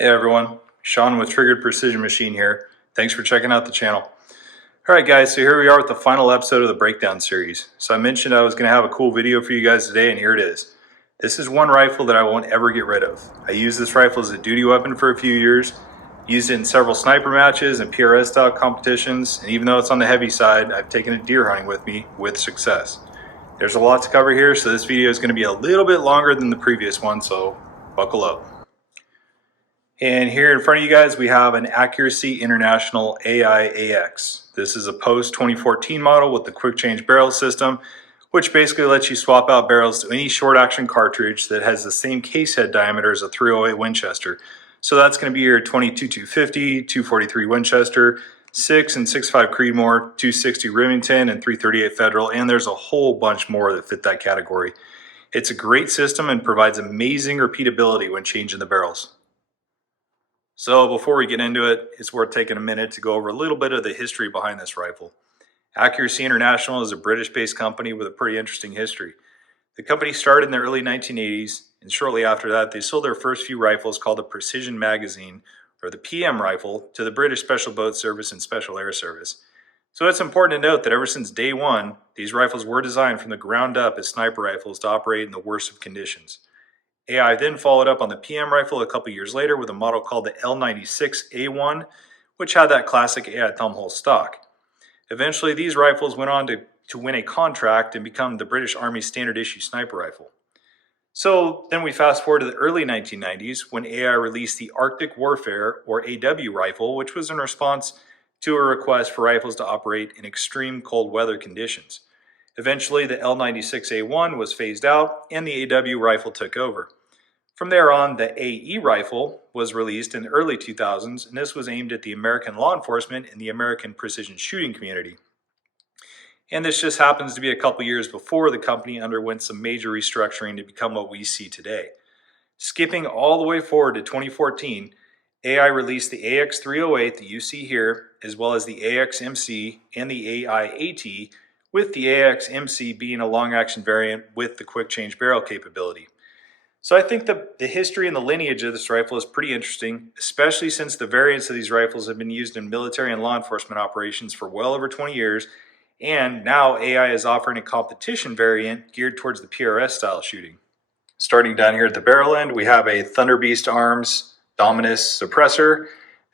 Hey everyone, Sean with Triggered Precision Machine here. Thanks for checking out the channel. Alright guys, so here we are with the final episode of the breakdown series. So I mentioned I was going to have a cool video for you guys today, and here it is. This is one rifle that I won't ever get rid of. I used this rifle as a duty weapon for a few years, used it in several sniper matches and PRS style competitions, and even though it's on the heavy side, I've taken it deer hunting with me with success. There's a lot to cover here, so this video is going to be a little bit longer than the previous one, so buckle up. And here in front of you guys, we have an Accuracy International AIAX. This is a post-2014 model with the quick change barrel system, which basically lets you swap out barrels to any short action cartridge that has the same case head diameter as a .308 Winchester. So that's going to be your 22-250, 243 Winchester, 6 and 6.5 Creedmoor, 260 Remington, and 338 Federal, and there's a whole bunch more that fit that category. It's a great system and provides amazing repeatability when changing the barrels. So before we get into it, it's worth taking a minute to go over a little bit of the history behind this rifle. Accuracy International is a British-based company with a pretty interesting history. The company started in the early 1980s, and shortly after that, they sold their first few rifles called the Precision Magazine, or the PM rifle, to the British Special Boat Service and Special Air Service. So it's important to note that ever since day one, these rifles were designed from the ground up as sniper rifles to operate in the worst of conditions. AI then followed up on the PM rifle a couple years later with a model called the L96A1, which had that classic AI thumbhole stock. Eventually, these rifles went on to win a contract and become the British Army standard issue sniper rifle. So then we fast forward to the early 1990s when AI released the Arctic Warfare, or AW rifle, which was in response to a request for rifles to operate in extreme cold weather conditions. Eventually, the L96A1 was phased out and the AW rifle took over. From there on, the AE rifle was released in the early 2000s, and this was aimed at the American law enforcement and the American precision shooting community. And this just happens to be a couple years before the company underwent some major restructuring to become what we see today. Skipping all the way forward to 2014, AI released the AX308 that you see here, as well as the AX-MC and the AIAT, with the AX-MC being a long-action variant with the quick change barrel capability. So I think the history and the lineage of this rifle is pretty interesting, especially since the variants of these rifles have been used in military and law enforcement operations for well over 20 years, and now AI is offering a competition variant geared towards the PRS style shooting. Starting down here at the barrel end, we have a Thunderbeast Arms Dominus suppressor.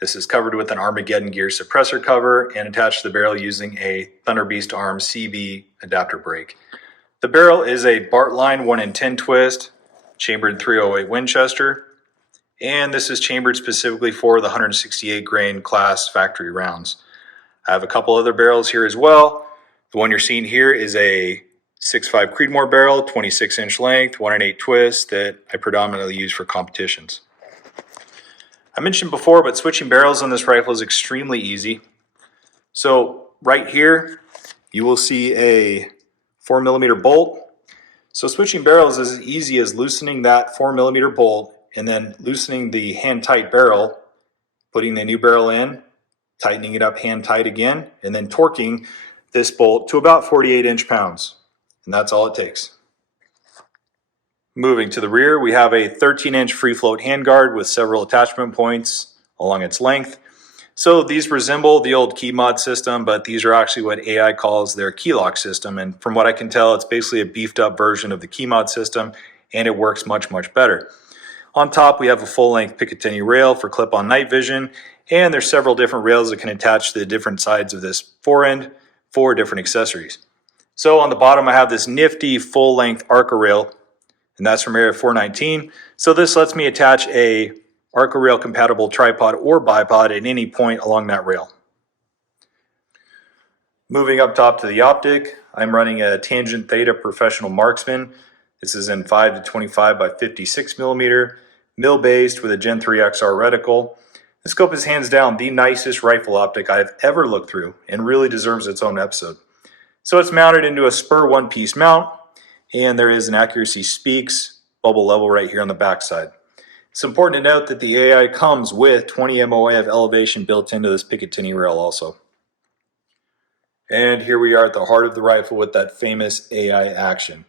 This is covered with an Armageddon gear suppressor cover and attached to the barrel using a Thunderbeast Arms CB adapter brake. The barrel is a Bartline 1 in 10 twist, chambered 308 Winchester, and this is chambered specifically for the 168 grain class factory rounds. I have a couple other barrels here as well. The one you're seeing here is a 6.5 Creedmoor barrel, 26-inch length, 1 in 8 twist that I predominantly use for competitions. I mentioned before, but switching barrels on this rifle is extremely easy. So right here, you will see a 4mm bolt. So switching barrels is as easy as loosening that 4mm bolt and then loosening the hand tight barrel, putting the new barrel in, tightening it up hand tight again, and then torquing this bolt to about 48 inch-pounds. And that's all it takes. Moving to the rear, we have a 13-inch free float handguard with several attachment points along its length. So these resemble the old key mod system, but these are actually what AI calls their key lock system. And from what I can tell, it's basically a beefed up version of the key mod system, and it works much, much better. On top, we have a full-length Picatinny rail for clip-on night vision, and there's several different rails that can attach to the different sides of this forend for different accessories. So on the bottom, I have this nifty full-length Arca rail, and that's from Area 419. So this lets me attach a Arca rail compatible tripod or bipod at any point along that rail. Moving up top to the optic, I'm running a Tangent Theta Professional Marksman. This is in 5-25 by 56mm, mill-based with a Gen 3 XR reticle. The scope is hands down the nicest rifle optic I've ever looked through and really deserves its own episode. So it's mounted into a spur one-piece mount, and there is an Accuracy Speaks bubble level right here on the back side. It's important to note that the AI comes with 20 MOA of elevation built into this Picatinny rail also. And here we are at the heart of the rifle with that famous AI action.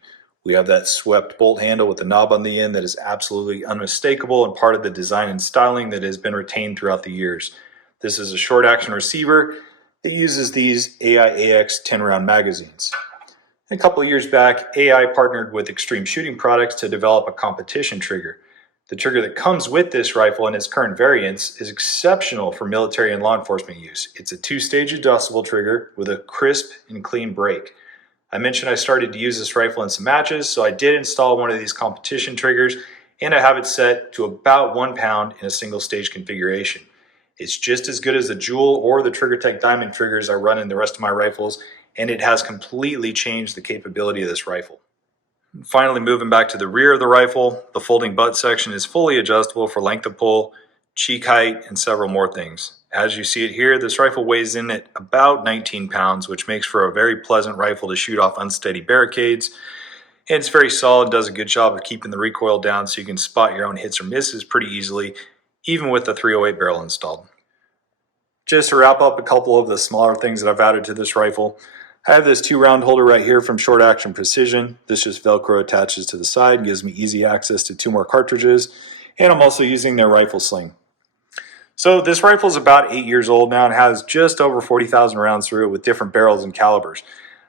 We have that swept bolt handle with the knob on the end that is absolutely unmistakable and part of the design and styling that has been retained throughout the years. This is a short action receiver that uses these AIAX 10-round magazines. A couple of years back, AI partnered with Extreme Shooting Products to develop a competition trigger. The trigger that comes with this rifle in its current variants is exceptional for military and law enforcement use. It's a 2-stage adjustable trigger with a crisp and clean break. I mentioned I started to use this rifle in some matches, so I did install one of these competition triggers, and I have it set to about 1 pound in a single stage configuration. It's just as good as the Jewel or the TriggerTech Diamond triggers I run in the rest of my rifles, and it has completely changed the capability of this rifle. Finally, moving back to the rear of the rifle, the folding butt section is fully adjustable for length of pull, cheek height, and several more things. As you see it here, this rifle weighs in at about 19 pounds, which makes for a very pleasant rifle to shoot off unsteady barricades. And it's very solid, does a good job of keeping the recoil down so you can spot your own hits or misses pretty easily, even with the 308 barrel installed. Just to wrap up a couple of the smaller things that I've added to this rifle, I have this 2-round holder right here from Short Action Precision. This just Velcro attaches to the side and gives me easy access to 2 more cartridges. And I'm also using their rifle sling. So this rifle is about 8 years old now and has just over 40,000 rounds through it with different barrels and calibers.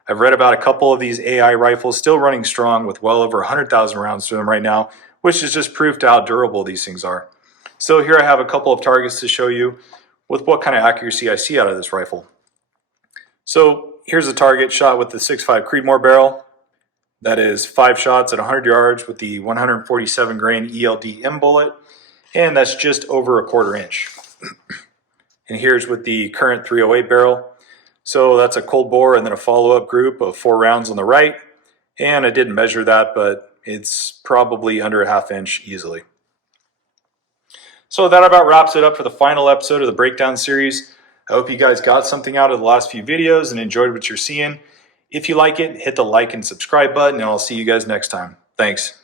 I've read about a couple of these AI rifles still running strong with well over 100,000 rounds through them right now, which is just proof to how durable these things are. So here I have a couple of targets to show you with what kind of accuracy I see out of this rifle. So here's a target shot with the 6.5 Creedmoor barrel. That is 5 shots at 100 yards with the 147 grain ELD M bullet, and that's just over 1/4 inch. And here's with the current 308 barrel. So that's a cold bore and then a follow-up group of 4 rounds on the right. And I didn't measure that, but it's probably under 1/2 inch easily. So that about wraps it up for the final episode of the Breakdown series. I hope you guys got something out of the last few videos and enjoyed what you're seeing. If you like it, hit the like and subscribe button, and I'll see you guys next time. Thanks.